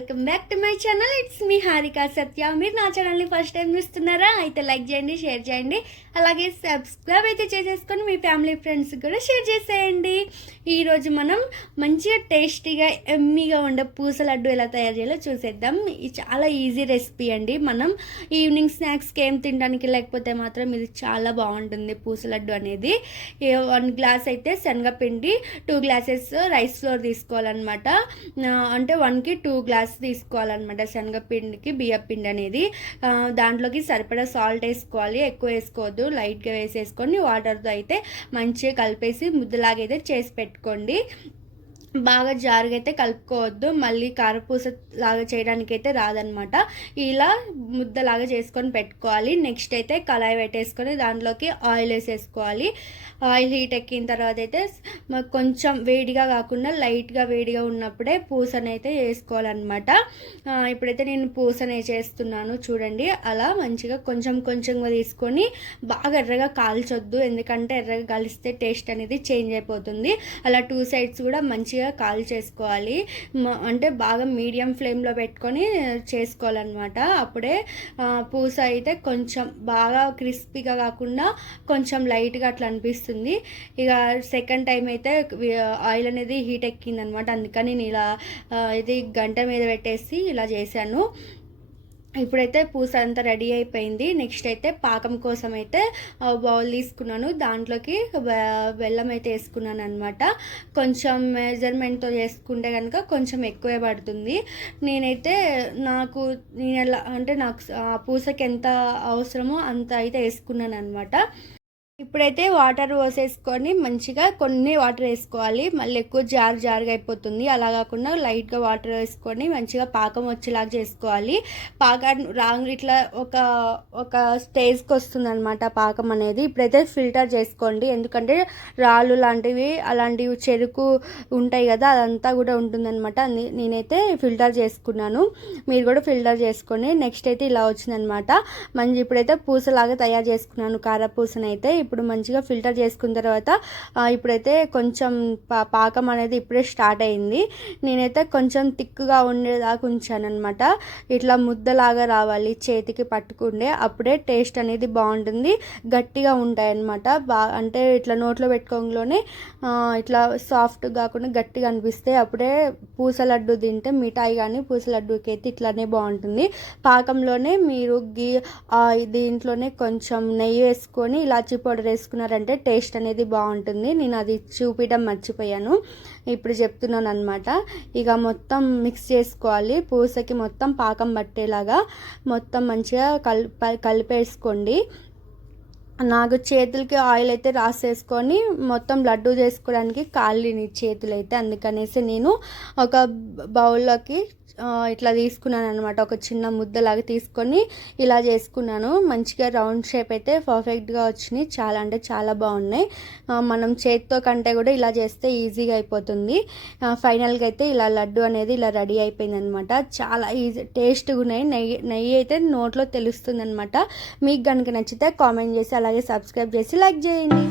Welcome back to my channel. It's me Harika Satya. మీరు నా ఛానల్ని ఫస్ట్ టైం చూస్తున్నారా? అయితే లైక్ చేయండి, షేర్ చేయండి, అలాగే సబ్స్క్రైబ్ అయితే చేసేసుకొని మీ ఫ్యామిలీ ఫ్రెండ్స్ కూడా షేర్ చేసేయండి. ఈరోజు మనం మంచిగా టేస్టీగా ఎమ్మీగా ఉండే పూస లడ్డు ఎలా తయారు చేయాలో చూసేద్దాం. ఇది చాలా ఈజీ రెసిపీ అండి. మనం ఈవినింగ్ స్నాక్స్కి ఏం తినడానికి లేకపోతే మాత్రం ఇది చాలా బాగుంటుంది పూస లడ్డు అనేది. 1 గ్లాస్ అయితే శనగపిండి, 2 గ్లాసెస్ రైస్ ఫ్లోర్ తీసుకోవాలన్నమాట. అంటే 1కి 2 గ్లాస్ తీసుకోవాలన్నమాట శనగపిండికి బియ్యపిండి అనేది. దాంట్లోకి సరిపడా సాల్ట్ వేసుకోవాలి, ఎక్కువ వేసుకోవద్దు, లైట్గా వేసేసుకొని వాటర్తో అయితే మంచిగా కలిపేసి ముద్దలాగైతే చేసి పెట్టుకోండి. బాగా జారుగా అయితే కలుపుకోవద్దు, మళ్ళీ కారపూస లాగా చేయడానికి అయితే రాదనమాట. ఇలా ముద్దలాగా చేసుకొని పెట్టుకోవాలి. నెక్స్ట్ అయితే కళాయి పెట్టేసుకొని దాంట్లోకి ఆయిల్ వేసేసుకోవాలి. ఆయిల్ హీట్ ఎక్కిన తర్వాత అయితే కొంచెం వేడిగా కాకుండా లైట్గా వేడిగా ఉన్నప్పుడే పూసని అయితే వేసుకోవాలన్నమాట. ఇప్పుడైతే నేను పూసని చేస్తున్నాను చూడండి. అలా మంచిగా కొంచెం కొంచెంగా తీసుకొని బాగా ఎర్రగా కాల్చొద్దు, ఎందుకంటే ఎర్రగా కాలిస్తే టేస్ట్ అనేది చేంజ్ అయిపోతుంది. అలా 2 సైడ్స్ కూడా మంచిగా కాల్ చేసుకోవాలి. అంటే బాగా మీడియం ఫ్లేమ్లో పెట్టుకొని చేసుకోవాలన్నమాట. అప్పుడే పూస అయితే కొంచెం బాగా క్రిస్పీగా కాకుండా కొంచెం లైట్గా అట్లా అనిపిస్తుంది. ఇక సెకండ్ టైం అయితే ఆయిల్ అనేది హీట్ ఎక్కిందనమాట, అందుకని నేను ఇలా ఇది గంట మీద పెట్టేసి ఇలా చేశాను. ఇప్పుడైతే పూస అంతా రెడీ అయిపోయింది. నెక్స్ట్ అయితే పాకం కోసం అయితే బౌల్ తీసుకున్నాను, దాంట్లోకి బెల్లం అయితే వేసుకున్నాను అనమాట. కొంచెం మెజర్మెంట్తో చేసుకుంటే కనుక కొంచెం ఎక్కువే పడుతుంది. నేనైతే నేను ఎలా అంటే నాకు పూసకి ఎంత అవసరమో అంత అయితే వేసుకున్నాను అనమాట. ఇప్పుడైతే వాటర్ పోసేసుకొని మంచిగా కొన్ని వాటర్ వేసుకోవాలి, మళ్ళీ ఎక్కువ జారుగా అయిపోతుంది. అలా కాకుండా లైట్గా వాటర్ వేసుకొని మంచిగా పాకం వచ్చేలాగా చేసుకోవాలి. పాకం ఇట్లా ఒక స్టేజ్కి వస్తుంది అనమాట పాకం అనేది. ఇప్పుడైతే ఫిల్టర్ చేసుకోండి, ఎందుకంటే రాళ్ళు లాంటివి అలాంటివి చెరుకు ఉంటాయి కదా, అదంతా కూడా ఉంటుందన్నమాట. నేనైతే ఫిల్టర్ చేసుకున్నాను, మీరు కూడా ఫిల్టర్ చేసుకొని. నెక్స్ట్ అయితే ఇలా వచ్చిందనమాట. ఇప్పుడైతే పూసలాగా తయారు చేసుకున్నాను కారపూసనైతే. ఇప్పుడు మంచిగా ఫిల్టర్ చేసుకున్న తర్వాత ఇప్పుడైతే కొంచెం పాకం అనేది ఇప్పుడే స్టార్ట్ అయింది. నేనైతే కొంచెం థిక్గా ఉండేదాకా ఉంచాను అనమాట. ఇట్లా ముద్దలాగా రావాలి చేతికి పట్టుకుంటే, అప్పుడే టేస్ట్ అనేది బాగుంటుంది. గట్టిగా ఉంటాయి అనమాట. అంటే ఇట్లా నోట్లో పెట్టుకోగానే ఇట్లా సాఫ్ట్ కాకుండా గట్టిగా అనిపిస్తాయి. అప్పుడే పూస లడ్డు తింటే, మిఠాయి కానీ పూస లడ్డుకి అయితే ఇట్లానే బాగుంటుంది. పాకంలోనే మీరు దీంట్లోనే కొంచెం నెయ్యి వేసుకొని ఇలాచీ పౌడర్ వేసుకున్నారంటే టేస్ట్ అనేది బాగుంటుంది. నేను అది చూపించడం మర్చిపోయాను, ఇప్పుడు చెప్తున్నాను అనమాట. ఇక మొత్తం మిక్స్ చేసుకోవాలి, పూసకి మొత్తం పాకం పట్టేలాగా మొత్తం మంచిగా కలిపేసుకోండి. నాకు చేతులకి ఆయిల్ అయితే రాసేసుకొని మొత్తం లడ్డు చేసుకోవడానికి కాలిని చేతులు అయితే, అందుకనేసి నేను ఒక బౌల్లోకి ఇట్లా తీసుకున్నాను అనమాట. ఒక చిన్న ముద్దలాగా తీసుకొని ఇలా చేసుకున్నాను. మంచిగా రౌండ్ షేప్ అయితే పర్ఫెక్ట్గా వచ్చినాయి, చాలా అంటే చాలా బాగున్నాయి. మనం చేతితో కంటే కూడా ఇలా చేస్తే ఈజీగా అయిపోతుంది. ఫైనల్గా అయితే ఇలా లడ్డు అనేది ఇలా రెడీ అయిపోయింది అనమాట. చాలా ఈజీ టేస్ట్గా ఉన్నాయి. నెయ్యి అయితే నోట్లో తెలుస్తుంది అనమాట. మీకు కనుక నచ్చితే కామెంట్ చేసి అలాగే సబ్స్క్రైబ్ చేసి లైక్ చేయండి.